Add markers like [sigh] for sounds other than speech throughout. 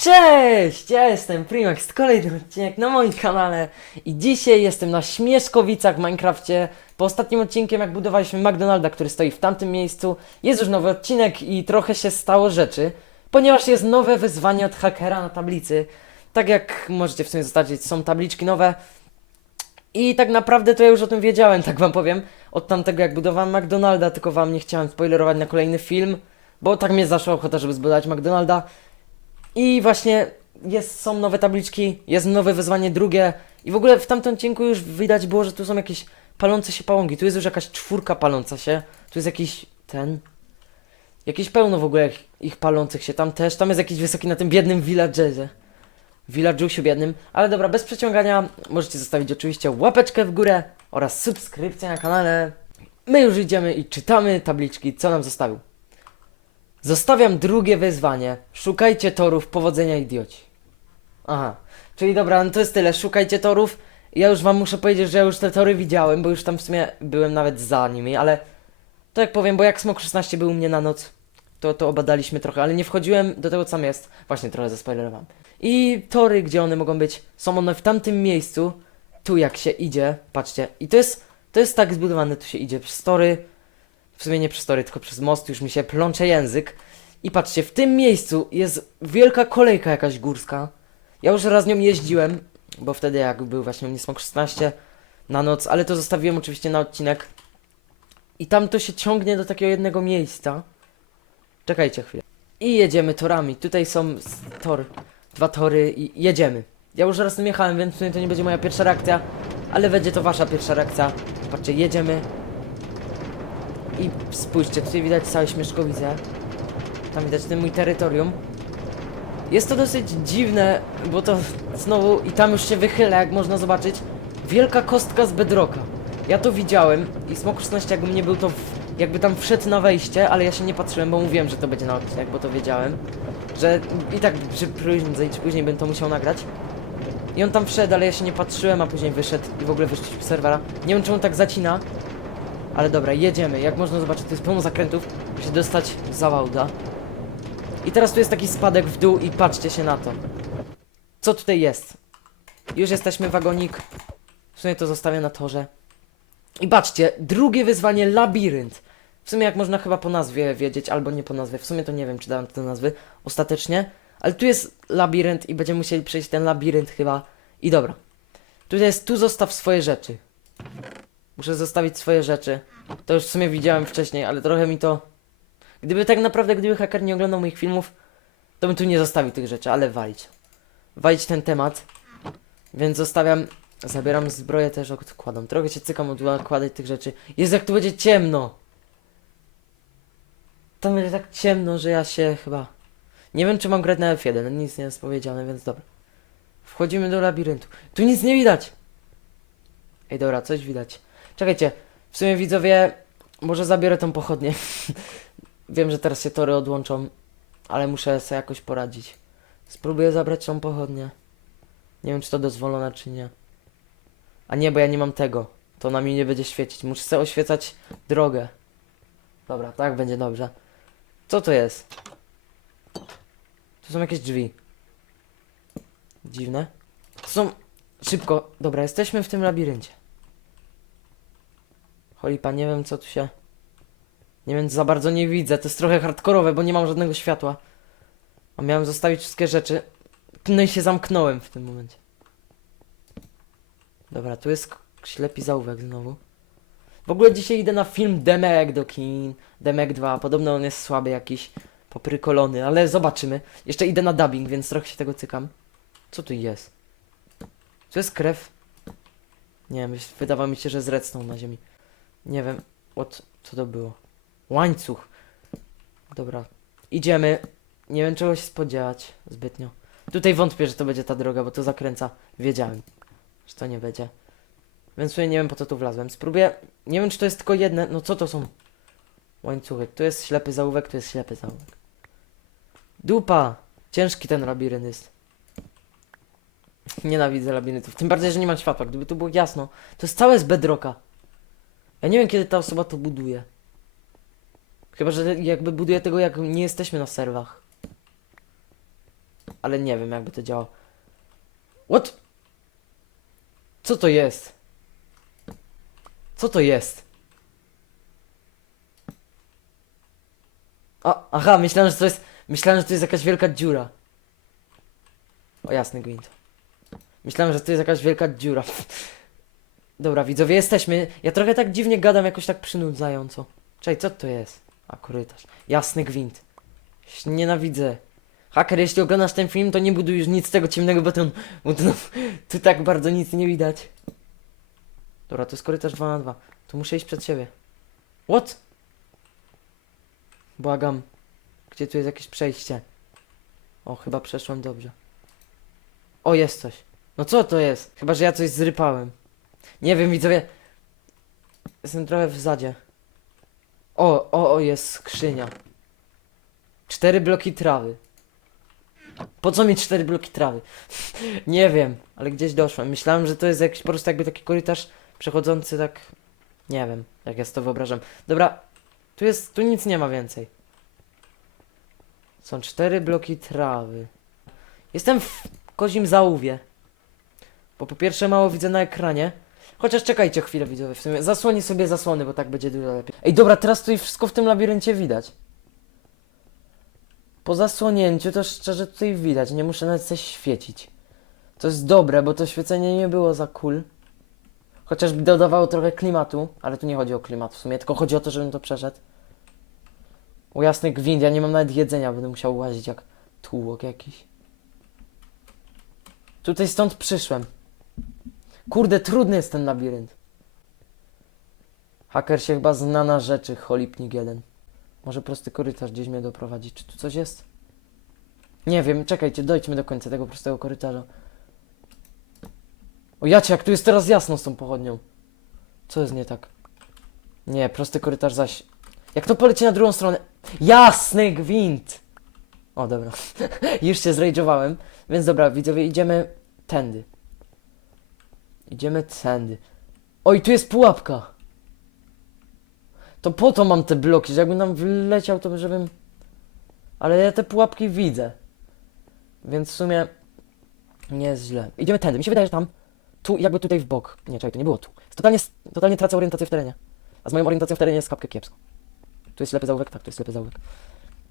Cześć! Ja jestem Primax, to kolejny odcinek na moim kanale i dzisiaj jestem na Śmieszkowicach w Minecrafcie. Po ostatnim odcinkiem, jak budowaliśmy McDonalda, który stoi w tamtym miejscu, jest już nowy odcinek i trochę się stało rzeczy, ponieważ jest nowe wyzwanie od hakera na tablicy. Tak jak możecie w sumie zobaczyć, są tabliczki nowe i tak naprawdę to ja już o tym wiedziałem, tak wam powiem, od tamtego jak budowałem McDonalda, tylko wam nie chciałem spoilerować na kolejny film, bo tak mnie zaszła ochota, żeby zbudować McDonalda. I właśnie jest, są nowe tabliczki, jest nowe wyzwanie drugie i w ogóle w tamtym odcinku już widać było, że tu są jakieś palące się pałąki. Tu jest już jakaś czwórka paląca się. Tu jest jakiś ten. Jakieś pełno w ogóle ich, palących się. Tam też, tam jest jakiś wysoki na tym biednym villagerze. Village'usiu biednym. Ale dobra, bez przeciągania możecie zostawić oczywiście łapeczkę w górę oraz subskrypcję na kanale. My już idziemy i czytamy tabliczki, co nam zostawił. Zostawiam drugie wyzwanie. Szukajcie torów, powodzenia idioci. Aha, czyli dobra, no to jest tyle. Szukajcie torów. Ja już wam muszę powiedzieć, że ja już te tory widziałem, bo już tam w sumie byłem nawet za nimi, ale to jak powiem, bo jak Smok 16 był u mnie na noc, to to obadaliśmy trochę, ale nie wchodziłem do tego, co tam jest. Właśnie trochę zaspoilerowałem. I tory, gdzie one mogą być, są one w tamtym miejscu, tu jak się idzie, patrzcie. I to jest, to jest tak zbudowane, tu się idzie przez tory, w sumie nie przez tory, tylko przez most, już mi się plącze język. I patrzcie, w tym miejscu jest wielka kolejka jakaś górska. Ja już raz nią jeździłem, bo wtedy jak był właśnie u mnie Smok 16 na noc, ale to zostawiłem oczywiście na odcinek. I tam to się ciągnie do takiego jednego miejsca. Czekajcie chwilę. I jedziemy torami. Tutaj są tor, dwa tory i jedziemy. Ja już raz tym jechałem, więc to nie będzie moja pierwsza reakcja, ale będzie to wasza pierwsza reakcja. Patrzcie, jedziemy. I spójrzcie, tutaj widać całe Śmieszkowice. Tam widać ten mój terytorium. Jest to dosyć dziwne, bo to znowu i tam już się wychyla, jak można zobaczyć. Wielka kostka z bedrocka. Ja to widziałem i Smok 16 jakby nie był to w, jakby tam wszedł na wejście, ale ja się nie patrzyłem, bo mówiłem, że to będzie na odcinek, bo to wiedziałem. Że i tak że prędzej czy później bym to musiał nagrać. I on tam wszedł, ale ja się nie patrzyłem, a później wyszedł i w ogóle wyszliśmy z serwera. Nie wiem czemu tak zacina, ale dobra, jedziemy. Jak można zobaczyć, to jest pełno zakrętów, by się dostać za Wałda. I teraz tu jest taki spadek w dół i patrzcie się na to. Co tutaj jest? Już jesteśmy wagonik. W sumie to zostawię na torze. I patrzcie, drugie wyzwanie labirynt. W sumie jak można chyba po nazwie wiedzieć, albo nie po nazwie. W sumie to nie wiem, czy dałem te nazwy ostatecznie. Ale tu jest labirynt i będziemy musieli przejść ten labirynt chyba. I dobra. Tu jest, tu zostaw swoje rzeczy. Muszę zostawić swoje rzeczy. To już w sumie widziałem wcześniej, ale trochę mi to... Gdyby tak naprawdę, gdyby haker nie oglądał moich filmów, to bym tu nie zostawił tych rzeczy, ale walić. Walić ten temat. Więc zostawiam... Zabieram zbroję też, odkładam. Trochę się cykam odkładać tych rzeczy. Jest jak tu będzie ciemno. Tam będzie tak ciemno, że ja się chyba... Nie wiem, czy mam grać na F1, nic nie jest powiedziane, więc dobra. Wchodzimy do labiryntu. Tu nic nie widać! Ej, dobra, coś widać. Czekajcie, w sumie widzowie, może zabiorę tą pochodnię. [laughs] Wiem, że teraz się tory odłączą, ale muszę sobie jakoś poradzić. Spróbuję zabrać tą pochodnię. Nie wiem, czy to dozwolone, czy nie. A nie, bo ja nie mam tego. To na mnie nie będzie świecić. Muszę sobie oświecać drogę. Dobra, tak będzie dobrze. Co to jest? Tu są jakieś drzwi. Dziwne. To są... Szybko. Dobra, jesteśmy w tym labiryncie. Cholipa, nie wiem co tu się... Nie wiem, za bardzo nie widzę. To jest trochę hardkorowe, bo nie mam żadnego światła. A miałem zostawić wszystkie rzeczy. No i się zamknąłem w tym momencie. Dobra, tu jest ślepi zaułek znowu. W ogóle dzisiaj idę na film Demek do kin. Demek 2. Podobno on jest słaby jakiś. Poprykolony, ale zobaczymy. Jeszcze idę na dubbing, więc trochę się tego cykam. Co tu jest? To jest krew. Nie wydawało mi się, że z na ziemi. Nie wiem, co to było. Łańcuch. Dobra, idziemy. Nie wiem czego się spodziewać zbytnio. Tutaj wątpię, że to będzie ta droga, bo to zakręca. Wiedziałem, że to nie będzie. Więc sobie nie wiem po co tu wlazłem. Spróbuję. Nie wiem czy to jest tylko jedne. No co to są? Łańcuchy. Tu jest ślepy zaułek, tu jest ślepy zaułek. Dupa! Ciężki ten labirynt jest. Nienawidzę labiryntów. Tym bardziej, że nie mam światła. Gdyby tu było jasno. To jest całe z bedrocka. Ja nie wiem, kiedy ta osoba to buduje. Chyba, że jakby buduje tego, jak nie jesteśmy na serwach. ale nie wiem jakby to działało. What? Co to jest? Co to jest? A, aha, myślałem, że to jest. Myślałem, że to jest jakaś wielka dziura. O jasny gwint. Myślałem, że to jest jakaś wielka dziura. [laughs] Dobra, widzowie, jesteśmy. Ja trochę tak dziwnie gadam, jakoś tak przynudzająco. Czekaj, co to jest? A, korytarz. Jasny gwint. Nienawidzę. Haker, jeśli oglądasz ten film, to nie buduj już nic z tego ciemnego betonu, bo tu, tu tak bardzo nic nie widać. Dobra, to jest korytarz 2 na 2. Tu muszę iść przed siebie. What? Błagam. Gdzie tu jest jakieś przejście? O, chyba przeszłem dobrze. O, jest coś. No co to jest? Chyba, że ja coś zrypałem. Nie wiem, widzowie. Jestem trochę w zadzie. O, o, o, jest skrzynia. Cztery bloki trawy. Po co mi cztery bloki trawy? [laughs] nie wiem, ale gdzieś doszłem. Myślałem, że to jest jakiś po prostu jakby taki korytarz przechodzący tak... Nie wiem, jak ja to wyobrażam. Dobra, tu jest, tu nic nie ma więcej. Są cztery bloki trawy. Jestem w kozim załówie. Bo po pierwsze mało widzę na ekranie. Chociaż czekajcie chwilę widzowie, w sumie zasłoni sobie zasłony, bo tak będzie dużo lepiej. Ej, dobra, teraz tutaj wszystko w tym labiryncie widać. Po zasłonięciu to szczerze tutaj widać, nie muszę nawet coś świecić. To jest dobre, bo to świecenie nie było za cool. Chociaż dodawało trochę klimatu, ale tu nie chodzi o klimat w sumie, tylko chodzi o to, żebym to przeszedł. O jasny gwint, ja nie mam nawet jedzenia, będę musiał łazić jak tłok jakiś. Tutaj stąd przyszłem. Kurde, trudny jest ten labirynt. Haker się chyba zna na rzeczy, cholipnik jeden. Może prosty korytarz gdzieś mnie doprowadzi. Czy tu coś jest? Nie wiem, czekajcie, dojdźmy do końca tego prostego korytarza. O jacie, jak tu jest teraz jasno z tą pochodnią. Co jest nie tak? Nie, prosty korytarz zaś. Jak to poleci na drugą stronę? Jasny gwint! O, dobra. [laughs] Już się zrajdżowałem. Więc dobra, widzowie, idziemy tędy. Idziemy tędy. Oj, tu jest pułapka. To po to mam te bloki, że jakbym tam wleciał, to żebym... Ale ja te pułapki widzę. Więc w sumie nie jest źle. Idziemy tędy. Mi się wydaje, że tam, tu, jakby tutaj w bok. Nie, czekaj, to nie było tu. Totalnie, totalnie tracę orientację w terenie. A z moją orientacją w terenie jest kapkę kiepsko. Tu jest ślepy zaułek? Tak, tu jest ślepy zaułek.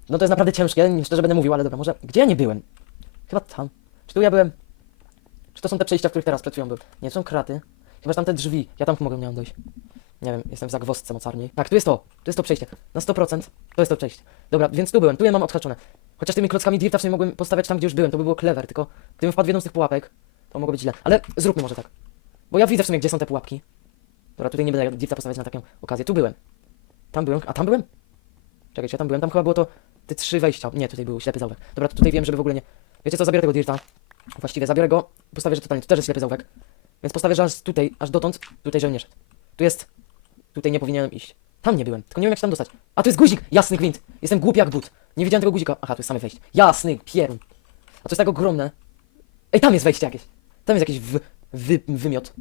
No to jest naprawdę ciężkie, nie szczerze będę mówił, ale dobra, może... Gdzie ja nie byłem? Chyba tam. Czy tu ja byłem? Czy to są te przejścia, w których teraz przed chwilą byłem? Nie, to są kraty. Chyba, że tam te drzwi. Ja tam mogę miałem dojść. Nie wiem, jestem w zagwozdce mocarniej. Tak, tu jest to. Tu jest to przejście. Na 100% to jest to przejście. Dobra, więc tu byłem. Tu ja mam odhaczone. Chociaż tymi klockami dirta w sumie mogłem postawiać tam, gdzie już byłem. To by było clever, tylko gdybym wpadł w jedną z tych pułapek, to mogło być źle. Ale zróbmy może tak. Bo ja widzę w sumie, gdzie są te pułapki. Dobra, tutaj nie będę dirta postawiać na taką okazję. Tu byłem. Tam byłem. A tam byłem? Czekajcie, ja tam byłem. Tam chyba było to te trzy wejścia. Nie, tutaj był ślepy zaułek. Dobra, to tutaj wiem, żeby w ogóle nie... Wiecie co, tego dirta. Właściwie zabiorę go, postawię, że totalnie, tu też jest ślepy zaułek. Więc postawię, że aż tutaj, aż dotąd, tutaj, szedł. Tu jest, tutaj nie powinienem iść. Tam nie byłem, tylko nie wiem jak się tam dostać. A tu jest guzik, jasny gwint. Jestem głupi jak but. Nie widziałem tego guzika. Aha, tu jest same wejście. Jasny pierun. A to jest tak ogromne. Ej, tam jest wejście jakieś. Tam jest jakiś w, wy, wymiot.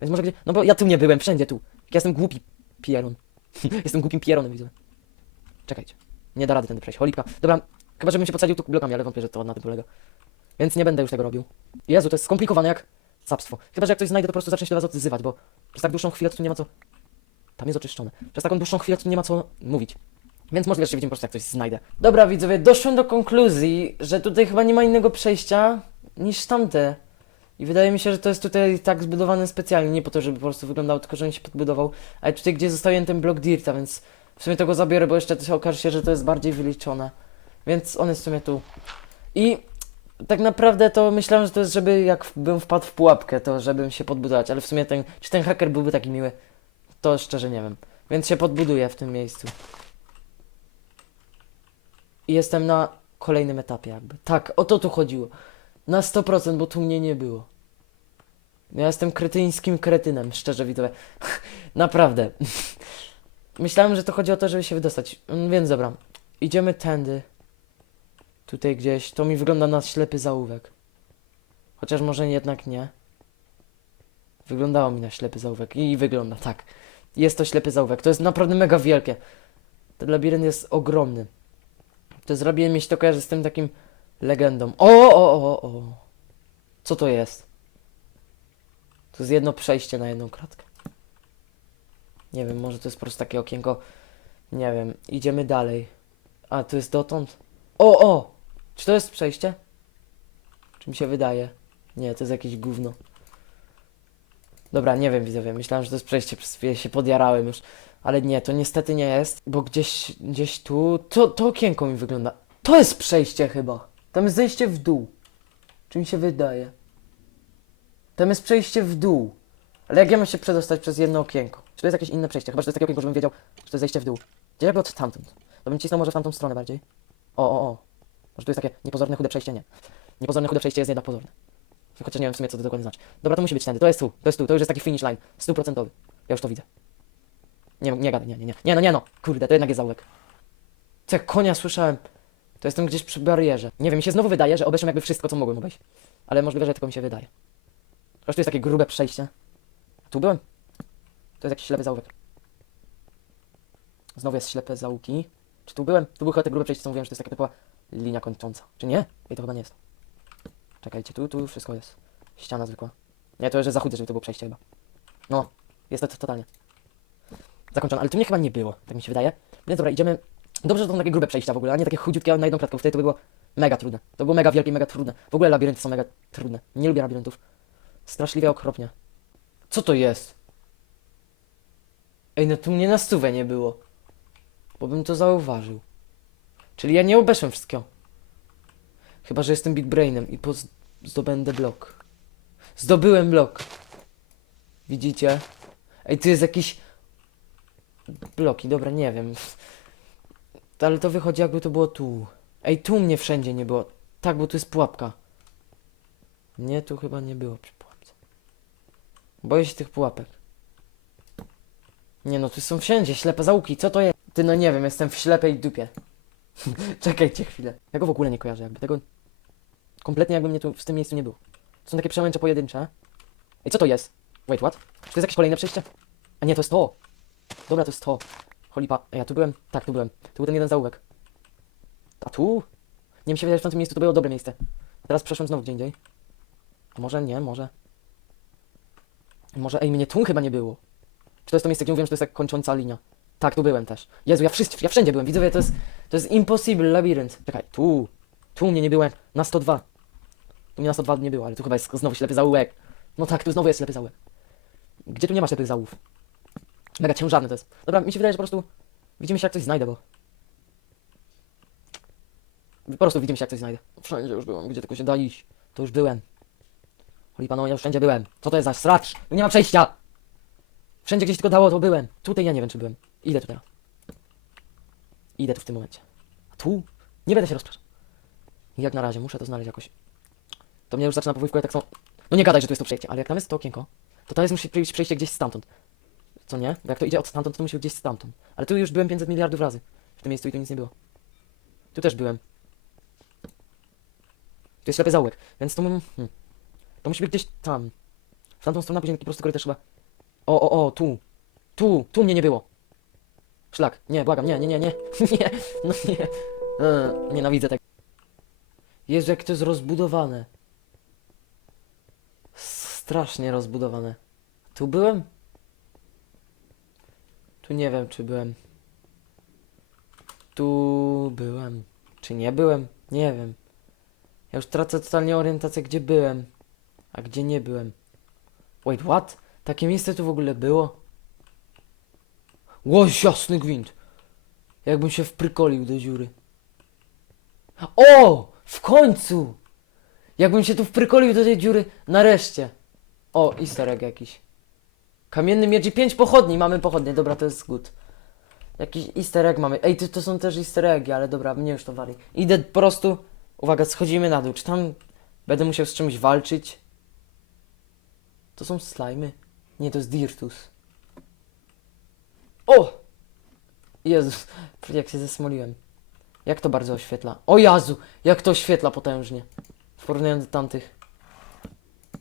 Więc może gdzie, no bo ja tu nie byłem, wszędzie tu. Ja jestem głupi pierun. [laughs] jestem głupim pierunem, widzę. Czekajcie. Nie da rady tędy przejść. Cholipka. Dobra, chyba żebym się podsadził tu blokami, ale wątpię, że to na tym polega. Więc nie będę już tego robił. Jezu, to jest skomplikowane jak sapstwo. Chyba, że jak coś znajdę, to po prostu zacznę się do was odzywać, bo przez tak dłuższą chwilę tu nie ma co... Tam jest oczyszczone. Przez taką dłuższą chwilę tu nie ma co mówić. Więc możliwe, że widzimy po prostu jak coś znajdę. Dobra, widzowie, doszłem do konkluzji, że tutaj chyba nie ma innego przejścia niż tamte. I wydaje mi się, że to jest tutaj tak zbudowane specjalnie, nie po to, żeby po prostu wyglądało, tylko że on się podbudował. Ale tutaj, gdzie zostaje ten blok dirta, więc w sumie tego zabiorę, bo jeszcze to się okaże się, że to jest bardziej wyliczone. Więc on jest w sumie tu. I tak naprawdę to myślałem, że to jest, żeby jak wpadł w pułapkę, to żebym się podbudować, ale w sumie ten, czy ten haker byłby taki miły, to szczerze nie wiem. Więc się podbuduję w tym miejscu. I jestem na kolejnym etapie jakby. Tak, o to tu chodziło. Na 100%, bo tu mnie nie było. Ja jestem kretyńskim kretynem, szczerze widzowie. [laughs] Naprawdę. [laughs] Myślałem, że to chodzi o to, żeby się wydostać. Mm, Więc dobra. Idziemy tędy. Tutaj gdzieś. To mi wygląda na ślepy zaułek. Chociaż może jednak nie. Wyglądało mi na ślepy zaułek. I wygląda, tak. Jest to ślepy zaułek. To jest naprawdę mega wielkie. Ten labirynt jest ogromny. To zrobiłem się to kojarzy z tym takim legendą. O, o, o, o. Co to jest? To jest jedno przejście na jedną kratkę. Nie wiem, może to jest po prostu takie okienko. Nie wiem, idziemy dalej. A, to jest dotąd? O, o! Czy to jest przejście? Czy mi się wydaje? Nie, to jest jakieś gówno. Dobra, nie wiem widzowie, myślałem, że to jest przejście, przez chwilę się podjarałem już. Ale nie, to niestety nie jest, bo gdzieś, gdzieś tu, to, to okienko mi wygląda. To jest przejście chyba. Tam jest zejście w dół. Czy mi się wydaje? Tam jest przejście w dół. Ale jak ja mam się przedostać przez jedno okienko? Czy to jest jakieś inne przejście? Chyba, że to jest takie okienko, żebym wiedział, że to jest zejście w dół. Gdzie jakby od tamtąd? To bym cisnął może w tamtą stronę bardziej. O, o, o. Może tu jest takie niepozorne, chude przejście? Nie. Niepozorne, chude przejście jest jednak pozorne. Chociaż nie wiem w sumie, co to dokładnie znaczy. Dobra, to musi być tędy. To jest tu, to jest tu, to już jest taki finish line. Stuprocentowy. Ja już to widzę. Nie, nie gadaj, nie, nie, nie. Nie, no nie no. Kurde, to jednak jest zaułek. Jak konia słyszałem? To jestem gdzieś przy barierze. Nie wiem, mi się znowu wydaje, że obeszłem jakby wszystko, co mogłem obejść. Ale możliwe, że tylko mi się wydaje. Chociaż tu jest takie grube przejście. Tu byłem? To jest jakiś ślepy zaułek. Znowu jest ślepe zaułki. Czy tu byłem? Tu były chyba te grube przejście, co mówiłem, że to jest taka typowa linia kończąca. Czy nie? Ej, to chyba nie jest. Czekajcie, tu, tu wszystko jest. Ściana zwykła. Nie, to już jest za chude, żeby to było przejście chyba. No, jest to to totalnie. Zakończone, ale tu mnie chyba nie było, tak mi się wydaje. Więc dobra, idziemy. Dobrze, że to są takie grube przejścia w ogóle, a nie takie chudziutkie na jedną kratkę, bo wtedy to by było mega trudne. To było mega wielkie, mega trudne. W ogóle labirynty są mega trudne. Nie lubię labiryntów. Straszliwie okropnie. Co to jest? Ej, no tu mnie na stówę nie było. Bo bym to zauważył. Czyli ja nie obeszłem wszystkiego. Chyba, że jestem Big Brainem i zdobędę blok. Zdobyłem blok. Widzicie? Ej, tu jest jakiś... Bloki, dobra, nie wiem. Ale to wychodzi jakby to było tu. Ej, tu mnie wszędzie nie było. Tak, bo tu jest pułapka. Nie, tu chyba nie było przy pułapce. Boję się tych pułapek. Nie no, tu są wszędzie ślepe zaułki, co to jest? Ty no nie wiem, jestem w ślepej dupie. [laughs] Czekajcie chwilę. Ja go w ogóle nie kojarzę, jakby tego... Kompletnie jakby mnie tu w tym miejscu nie było. To są takie przełęcze pojedyncze. Ej, co to jest? Wait, what? Czy to jest jakieś kolejne przejście? A nie, to jest to. Dobra, to jest to. Holipa. Ej, ja tu byłem? Tak, tu byłem. Tu był ten jeden zaułek. A tu? Nie mi się wydaje, że w tamtym miejscu to było dobre miejsce. Teraz przeszłem znowu gdzie indziej. A może nie, może. Może, ej, mnie tu chyba nie było. Czy to jest to miejsce, gdzie mówiłem, że to jest jak kończąca linia? Tak, tu byłem też. Jezu, ja, wszyscy, ja wszędzie byłem. Widzowie, to jest, to jest impossible labirynt. Czekaj, tu. Tu mnie nie było na 102. Tu mnie na 102 nie było, ale tu chyba jest znowu ślepy zaułek. No tak, tu znowu jest ślepy zaułek. Gdzie tu nie ma ślepych zaułów? Mega ciężarny to jest. Dobra, mi się wydaje, że po prostu widzimy się jak coś znajdę, bo... Po prostu widzimy się jak coś znajdę. Wszędzie już byłem, gdzie tylko się da iść. To już byłem. Oli panowie, ja już wszędzie byłem. Co to jest za sracz? Nie ma przejścia! Wszędzie gdzieś tylko dało, to byłem. Tutaj ja nie wiem, czy byłem. Idę tu teraz. Idę tu w tym momencie. A tu? Nie będę się rozpraszał. Jak na razie, muszę to znaleźć jakoś. To mnie już zaczyna powoli wkładać tak samo. No nie gadaj, że tu jest to przejście, ale jak tam jest to okienko, to tam jest musi być przejście gdzieś stamtąd. Co nie? Bo jak to idzie od stamtąd, to musi być gdzieś stamtąd. Ale tu już byłem 500 miliardów razy. W tym miejscu i tu nic nie było. Tu też byłem. Tu jest ślepy zaułek, więc to... Hmm. To musi być gdzieś tam. W tamtą stronę, później taki prosty korytarz chyba. O, o, o, tu. Tu, tu mnie nie było. Szlak. Nie, błagam, nie, nie, nie, nie. [laughs] nie, no nie. Eee, nienawidzę tego. Jezu, jak to jest rozbudowane. Strasznie rozbudowane. Tu byłem? Tu nie wiem, czy byłem. Tu byłem. Czy nie byłem? Nie wiem. Ja już tracę totalnie orientację, gdzie byłem. A gdzie nie byłem. Wait, what? Takie miejsce tu w ogóle było? Łoś, jasny gwint. Jakbym się wprykolił do dziury. O! W końcu! Jakbym się tu wprykolił do tej dziury. Nareszcie. O, easter egg jakiś. Kamienny miecz i pięć pochodni. Mamy pochodnie, dobra, to jest good. Jakiś easter egg mamy. Ej, to, to są też easter eggi, ale dobra, mnie już to wali. Idę po prostu... Uwaga, schodzimy na dół. Czy tam będę musiał z czymś walczyć? To są slajmy? Nie, to jest Dirtus. O! Jezus, jak się zesmoliłem. Jak to bardzo oświetla. O Jezu, jak to oświetla potężnie. W porównaniu do tamtych.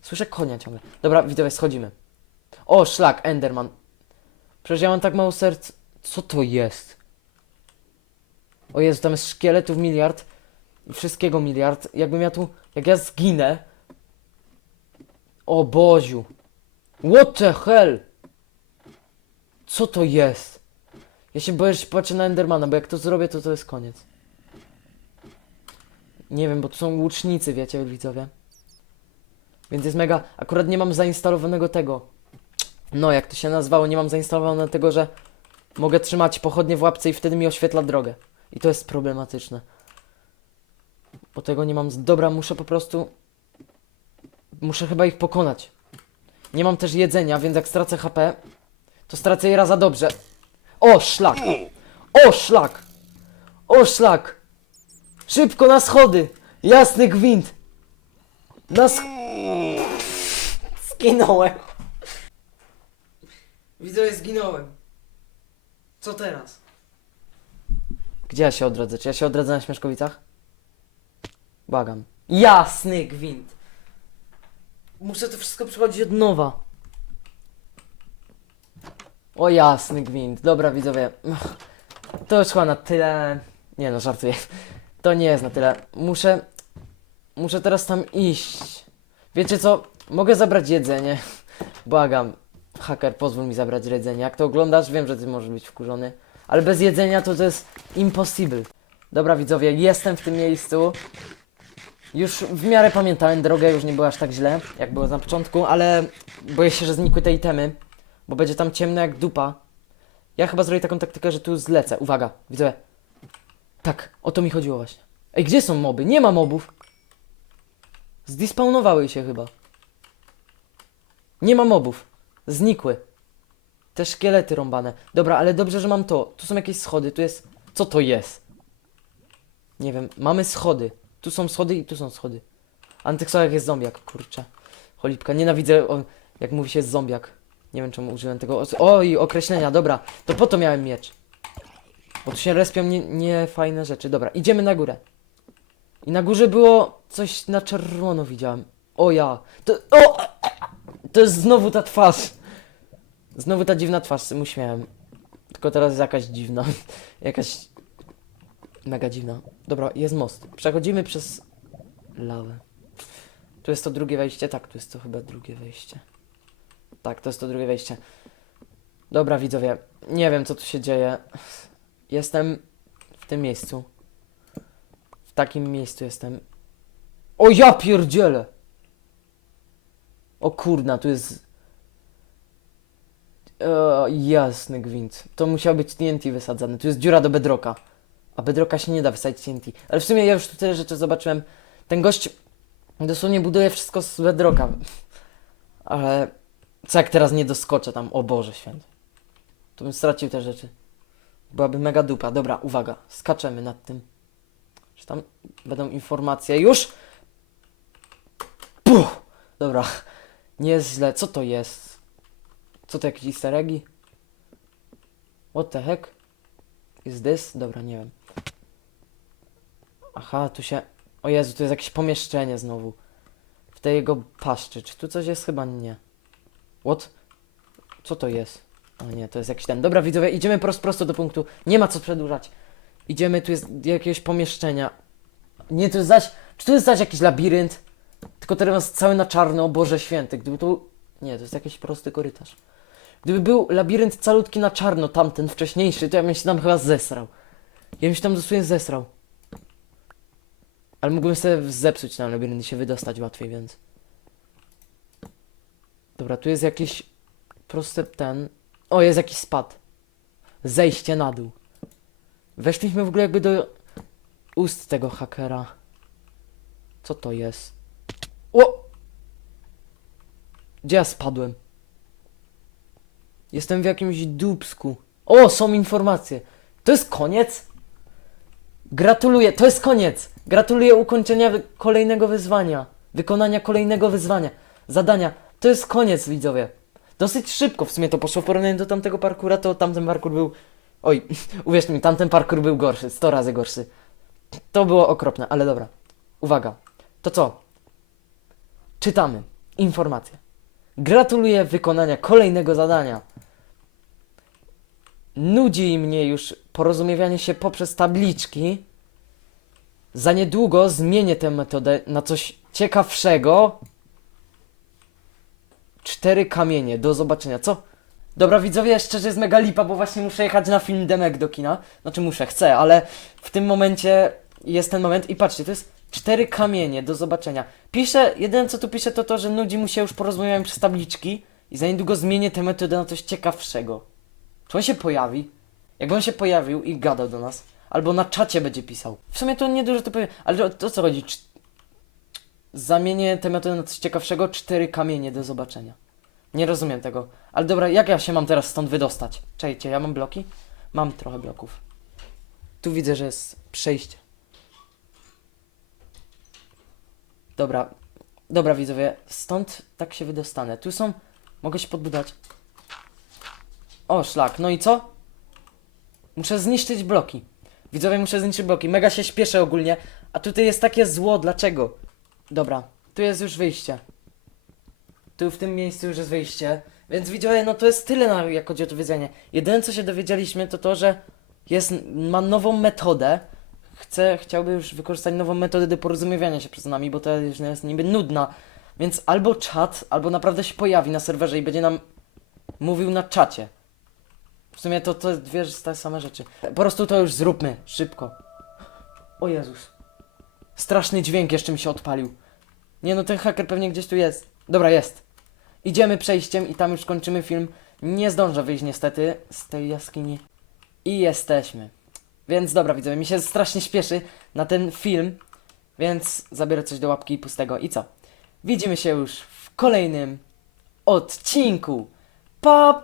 Słyszę konia ciągle. Dobra, widzowie, schodzimy. O, szlak, Enderman. Przecież ja mam tak mało serc. Co to jest? O Jezu, tam jest szkieletów miliard. Wszystkiego miliard. Jakbym ja tu... Jak ja zginę... O Boziu. What the hell? Co to jest? Ja się boję, że się patrzę na Endermana, bo jak to zrobię, to to jest koniec. Nie wiem, bo to są łucznicy, wiecie, widzowie. Więc jest mega... Akurat nie mam zainstalowanego tego. No, jak to się nazywało, nie mam zainstalowanego tego, że mogę trzymać pochodnie w łapce i wtedy mi oświetla drogę. I to jest problematyczne. Bo tego nie mam... Dobra, muszę po prostu... Muszę chyba ich pokonać. Nie mam też jedzenia, więc jak stracę HP, to stracę je raz za dobrze. O, szlak! O, szlak! O, szlak! Szybko na schody! Jasny gwint! Na sch... Zginąłem! Widzę, zginąłem. Co teraz? Gdzie ja się odrodzę? Czy ja się odrodzę na Śmieszkowicach? Błagam. Jasny gwint! Muszę to wszystko przychodzić od nowa. O jasny gwint. Dobra widzowie. To już chyba na tyle. Nie no, żartuję. To nie jest na tyle. Muszę... Muszę teraz tam iść. Wiecie co? Mogę zabrać jedzenie. Błagam. Haker, pozwól mi zabrać jedzenie. Jak to oglądasz, wiem, że ty możesz być wkurzony. Ale bez jedzenia to to jest impossible. Dobra widzowie, jestem w tym miejscu. Już w miarę pamiętałem drogę, już nie było aż tak źle, jak było na początku, ale boję się, że znikły te itemy, bo będzie tam ciemno jak dupa. Ja chyba zrobię taką taktykę, że tu zlecę. Uwaga, widzowie. Tak, o to mi chodziło właśnie. Ej, gdzie są moby? Nie ma mobów. Zdespawnowały się chyba. Nie ma mobów. Znikły. Te szkielety rąbane. Dobra, ale dobrze, że mam to. Tu są jakieś schody, tu jest... Co to jest? Nie wiem, mamy schody. Tu są schody i tu są schody. Antyksojak jest zombiak, kurczę. Cholipka, nienawidzę, jak mówi się zombiak. Nie wiem czemu użyłem tego. Oj, określenia, dobra. To po to miałem miecz. Bo tu się respią nie, nie fajne rzeczy. Dobra, idziemy na górę. I na górze było coś na czerwono widziałem. O ja. To, o! To jest znowu ta twarz. Znowu ta dziwna twarz, uśmiałem. Tylko teraz jest jakaś dziwna. [laughs] jakaś Mega dziwna. Dobra, jest most. Przechodzimy przez lawę. Tu jest to drugie wejście? Tak, tu jest to chyba drugie wejście. Tak, to jest to drugie wejście. Dobra, widzowie. Nie wiem, co tu się dzieje. Jestem w tym miejscu. W takim miejscu jestem. O ja pierdzielę! O kurna, tu jest... E, jasny gwint. To musiał być TNT wysadzane. Tu jest dziura do bedroka. A bedrocka się nie da wysadzić TNT. Ale w sumie ja już tu tyle rzeczy zobaczyłem. Ten gość dosłownie buduje wszystko z bedrocka. Ale co jak teraz nie doskoczę tam? O Boże święty. To bym stracił te rzeczy. Byłaby mega dupa. Dobra, uwaga. Skaczemy nad tym. Czy tam będą informacje? Już! Puh! Dobra. Nie jest źle. Co to jest? Co to jakieś easter eggi? What the heck? Is this? Dobra, nie wiem. Aha, tu się... O Jezu, tu jest jakieś pomieszczenie znowu. W tej jego paszczy. Czy tu coś jest? Chyba nie. What? Co to jest? A nie, to jest jakiś ten. Dobra, widzowie, idziemy prosto, prosto do punktu. Nie ma co przedłużać. Idziemy, tu jest jakieś pomieszczenia. Nie, to jest zaś... Czy tu jest zaś jakiś labirynt? Tylko teraz cały na czarno, Boże Święty. Gdyby tu... Nie, to jest jakiś prosty korytarz. Gdyby był labirynt calutki na czarno, tamten wcześniejszy, to ja bym się tam chyba zesrał. Ja bym się tam dosłownie zesrał. Ale mógłbym sobie zepsuć ten labirynt i się wydostać łatwiej, więc... Dobra, tu jest jakiś prosty ten... O, jest jakiś spad. Zejście na dół. Weszliśmy w ogóle jakby do ust tego hakera. Co to jest? O! Gdzie ja spadłem? Jestem w jakimś dupsku. O, są informacje. To jest koniec? Gratuluję, to jest koniec. Gratuluję ukończenia kolejnego wyzwania. Wykonania kolejnego wyzwania. Zadania. To jest koniec, widzowie. Dosyć szybko w sumie to poszło w porównaniu do tamtego parkura, to tamten parkur był... Oj, [laughs] uwierzcie mi, tamten parkur był gorszy, 100 razy gorszy. To było okropne, ale dobra. Uwaga. To co? Czytamy. Informacje. Gratuluję wykonania kolejnego zadania. Nudzi mnie już porozumiewanie się poprzez tabliczki. Za niedługo zmienię tę metodę na coś ciekawszego. Cztery kamienie, do zobaczenia, co? Dobra widzowie, szczerze jest mega lipa, bo właśnie muszę jechać na film Demek do kina. Znaczy muszę, chcę, ale w tym momencie jest ten moment i patrzcie, to jest cztery kamienie, do zobaczenia. Piszę, jedyne co tu piszę to to, że nudzi mu się już porozmawiałem przez tabliczki i za niedługo zmienię tę metodę na coś ciekawszego. Czy on się pojawi? Jakby on się pojawił i gadał do nas, albo na czacie będzie pisał. W sumie to niedużo to powiem, ale to o co chodzi? Zamienię tę metodę na coś ciekawszego, cztery kamienie do zobaczenia. Nie rozumiem tego. Ale dobra, jak ja się mam teraz stąd wydostać? Czekajcie, ja mam bloki? Mam trochę bloków. Tu widzę, że jest przejście. Dobra, dobra widzowie, stąd tak się wydostanę. Tu są, mogę się podbudować. O, szlak, no i co? Muszę zniszczyć bloki. Widzowie, muszę zniszczyć bloki. Mega się śpieszę ogólnie. A tutaj jest takie zło, dlaczego? Dobra, tu jest już wyjście. Tu w tym miejscu już jest wyjście. Więc widzowie, no to jest tyle na, jak chodzi o to. Jedyne co się dowiedzieliśmy to to, że jest, ma nową metodę. Chce, chciałby już wykorzystać nową metodę do porozumiewania się przez nami, bo to już jest niby nudna. Więc albo czat, albo naprawdę się pojawi na serwerze i będzie nam mówił na czacie. W sumie to, to dwie te same rzeczy. Po prostu to już zróbmy, szybko. O Jezus. Straszny dźwięk jeszcze mi się odpalił. Nie no, ten haker pewnie gdzieś tu jest. Dobra, jest. Idziemy przejściem i tam już kończymy film. Nie zdążę wyjść niestety z tej jaskini. I jesteśmy. Więc dobra widzowie, mi się strasznie śpieszy na ten film, więc zabiorę coś do łapki pustego. I co? Widzimy się już w kolejnym odcinku. Pa, pa!